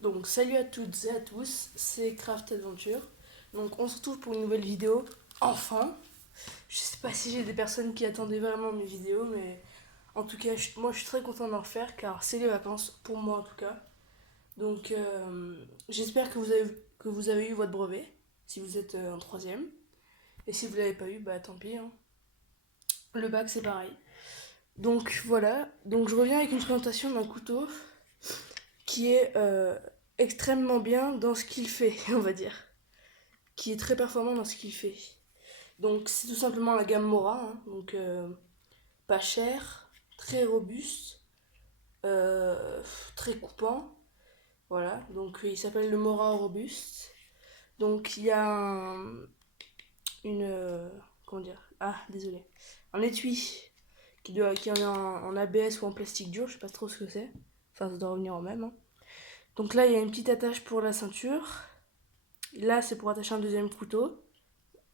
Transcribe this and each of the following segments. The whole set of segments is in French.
Donc salut à toutes et à tous, c'est Craft Adventure. Donc on se retrouve pour une nouvelle vidéo, enfin. Je sais pas si j'ai des personnes qui attendaient vraiment mes vidéos, mais en tout cas moi je suis très content d'en refaire car c'est les vacances, pour moi en tout cas. Donc j'espère que vous avez eu votre brevet, si vous êtes en troisième. Et si vous l'avez pas eu, bah tant pis, hein. Le bac c'est pareil. Donc voilà, donc je reviens avec une présentation d'un couteau qui est extrêmement bien dans ce qu'il fait, on va dire. Qui est très performant dans ce qu'il fait. Donc c'est tout simplement la gamme Mora, hein. Donc pas cher, très robuste, très coupant. Voilà, donc il s'appelle le Mora Robuste. Donc il y a une... comment dire? Ah, désolé. Un étui qui est en ABS ou en plastique dur, je sais pas trop ce que c'est. Enfin, ça doit revenir au même, hein. Donc là, il y a une petite attache pour la ceinture. Là, c'est pour attacher un deuxième couteau,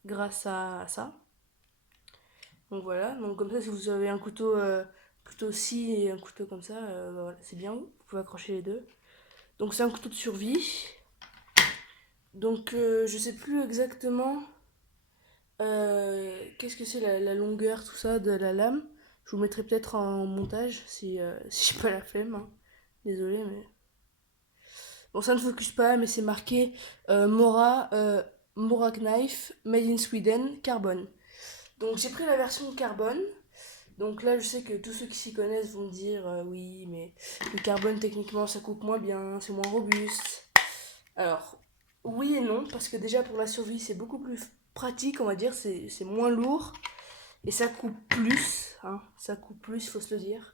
grâce à ça. Donc voilà, donc comme ça, si vous avez un couteau scie et un couteau comme ça, voilà, c'est bien, vous pouvez accrocher les deux. Donc c'est un couteau de survie. Donc je sais plus exactement qu'est-ce que c'est la longueur, tout ça, de la lame. Je vous mettrai peut-être en montage si j'ai pas la flemme, hein. Désolé, mais... Bon, ça ne focus pas, mais c'est marqué Mora Knife, Made in Sweden, carbone. Donc j'ai pris la version carbone. Donc là, je sais que tous ceux qui s'y connaissent vont me dire oui, mais le carbone techniquement ça coupe moins bien, c'est moins robuste. Alors, oui et non, parce que déjà pour la survie c'est beaucoup plus pratique, on va dire, c'est moins lourd et ça coupe plus, hein, ça coupe plus, faut se le dire.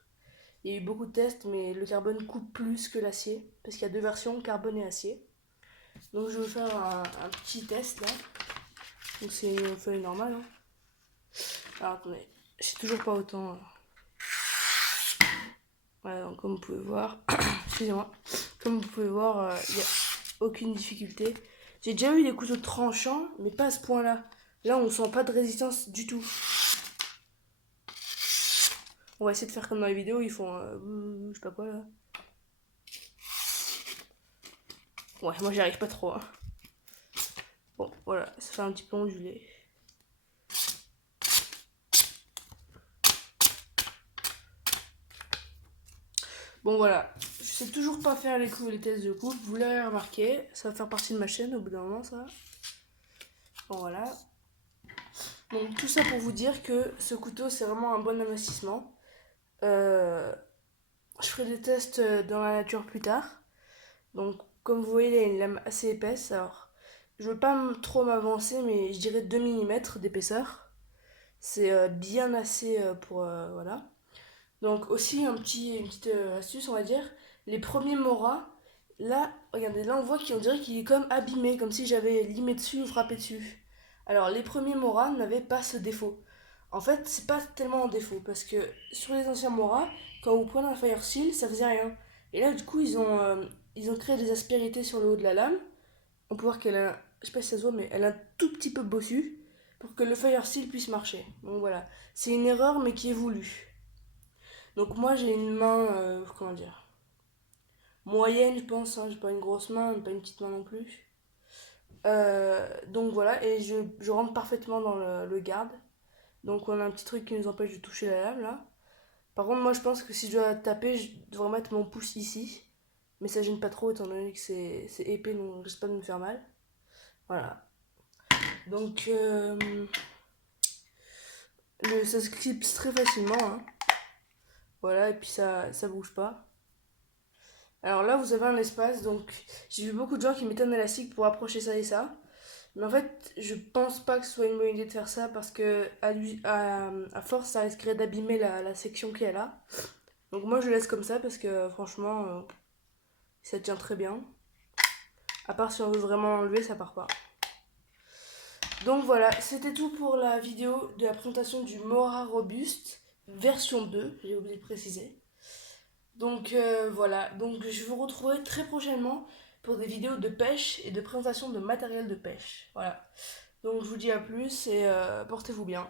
Il y a eu beaucoup de tests, mais le carbone coupe plus que l'acier, parce qu'il y a deux versions, carbone et acier. Donc je vais vous faire un petit test là. Donc c'est une feuille normale, hein. Alors attendez, j'ai toujours pas autant. Voilà, donc comme vous pouvez voir, excusez-moi, comme vous pouvez voir, il n'y a aucune difficulté. J'ai déjà eu des couteaux tranchants, mais pas à ce point-là. Là, on sent pas de résistance du tout. On va essayer de faire comme dans les vidéos, ils font je sais pas quoi là. Ouais, moi j'y arrive pas trop, hein. Bon, voilà, ça fait un petit peu ondulé. Bon voilà, je sais toujours pas faire les tests de coupe, vous l'avez remarqué, ça va faire partie de ma chaîne au bout d'un moment ça. Bon voilà. Donc tout ça pour vous dire que ce couteau c'est vraiment un bon investissement. Je ferai des tests dans la nature plus tard. Donc comme vous voyez il a une lame assez épaisse. Alors je veux pas trop m'avancer mais je dirais 2 mm d'épaisseur. C'est bien assez pour... voilà. Donc aussi une petite astuce on va dire. Les premiers moras, là, regardez, là on dirait qu'il est comme abîmé, comme si j'avais limé dessus ou frappé dessus. Alors les premiers moras n'avaient pas ce défaut. En fait, c'est pas tellement un défaut, parce que sur les anciens moras, quand vous prenez un fire seal, ça faisait rien. Et là, du coup, ils ont créé des aspérités sur le haut de la lame. On peut voir qu'elle a, je sais pas si ça se voit, mais elle a un tout petit peu bossu pour que le fire seal puisse marcher. Donc voilà, c'est une erreur, mais qui est voulue. Donc moi, j'ai une main, comment dire, moyenne, je pense, hein. J'ai pas une grosse main, pas une petite main non plus. Donc voilà, et je rentre parfaitement dans le garde. Donc on a un petit truc qui nous empêche de toucher la lame là. Par contre, moi je pense que si je dois taper, je devrais mettre mon pouce ici. Mais ça gêne pas trop étant donné que c'est épais, donc je risque pas de me faire mal. Voilà. Donc ça se clipse très facilement, hein. Voilà, et puis ça bouge pas. Alors là, vous avez un espace, donc j'ai vu beaucoup de gens qui mettent un élastique pour approcher ça et ça. Mais en fait, je pense pas que ce soit une bonne idée de faire ça parce que à force, ça risquerait d'abîmer la section qui est là. Donc moi, je laisse comme ça parce que franchement, ça tient très bien. À part si on veut vraiment l'enlever, ça part pas. Donc voilà, c'était tout pour la vidéo de la présentation du Mora Robuste version 2, j'ai oublié de préciser. Donc voilà, donc je vous retrouverai très prochainement pour des vidéos de pêche et de présentation de matériel de pêche. Voilà. Donc je vous dis à plus et portez-vous bien.